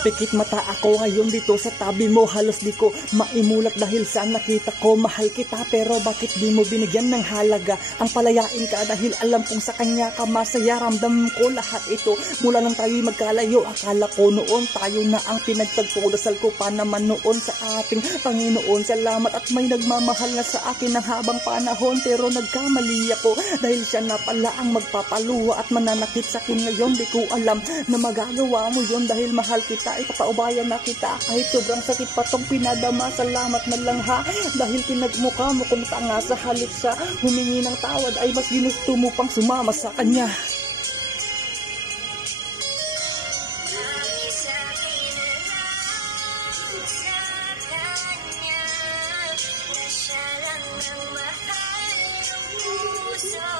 Pikit mata ako ngayon dito sa tabi mo, halos di ko maimulat dahil sa nakita ko. Mahal kita pero bakit di mo binigyan ng halaga? Ang palayain ka dahil alam kong sa kanya ka masaya. Ramdam ko lahat ito mula nang tayo'y magkalayo. Akala ko noon tayo na ang pinagtagpo. Dasal ko pa naman noon sa ating Panginoon. Salamat at may nagmamahal na sa akin ng habang panahon. Pero nagkamali ako dahil siya na pala ang magpapaluwa at mananakit sa akin ngayon. Di ko alam na magagawa mo yun dahil mahal kita. Ipapaubayan na kita kahit sobrang sakit pa tong pinadama. Salamat na lang ha dahil pinagmukha mo kung tanga. Sa halip sa humingi ng tawad ay mas ginusto mo pang sumama sa kanya. So